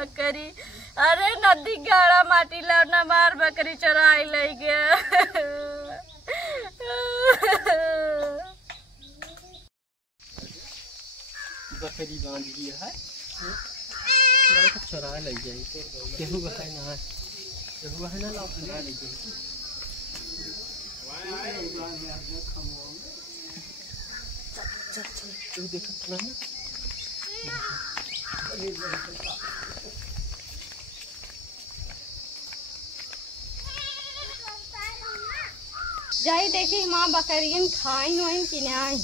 बकरी। अरे नदी गाड़ा माटी लाना मार बकरी चराई ले गया। बकरी बांध दिया है चरा ले जाए केहू है ना केहू है ना चरा ले जाए। तू देखा ना जाई देखी माँ बकरियन खाई वाई कि नहीं।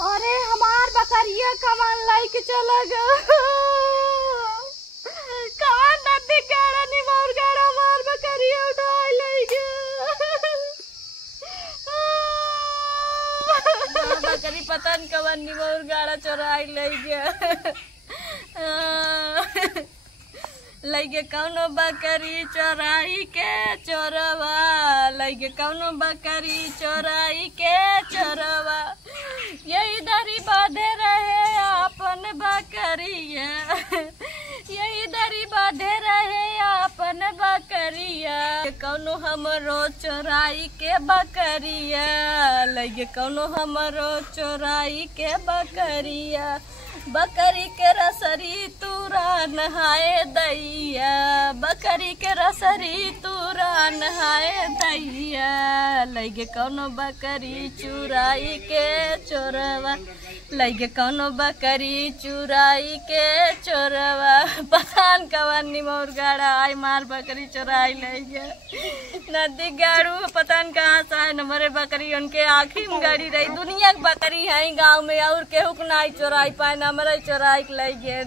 अरे हमार बकरिया कमान लाइक चला गया। कमान नदी गाड़ा निमोर गाड़ा हमार बकरिया उठाई ले गया। बकरी पता नहीं कवन निमोर गाड़ा चोराई ले गया। लगे कौनो बकरी चोराई के चोरवा, लगे कौनो बकरी चोराई के चोरवा। ये इधर ही बांधे रहे अपन बकरिया, ये इधर ही बांधे रहे अपन बकरिया। कौनो हमरो चोराई के बकरिया, लगे कौनो हमरो चोराई के बकरिया। बकरी के रसरी तूरा नहाए दैया, बकरी के रसरी तूरा नहाए दैया। लगे कौनो बकरी चुराई के चोरवा, लगे कौनो बकरी चुराई के चोरवा। पतान कवन निमोर गाड़ा आई मार बकरी चुराई ले गया। नदी गाड़ू पतान कहाँ से आए नमरे बकरी उनके आखिर में गाड़ी रही। दुनिया की बकरी है गाँव में और केहू के नहीं चोराई पाए हमारा चोराई के ले गए।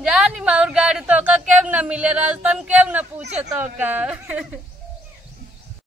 जानी मार गाड़ी तो का केव न मिले रास्ता में केव न पूछे तो का।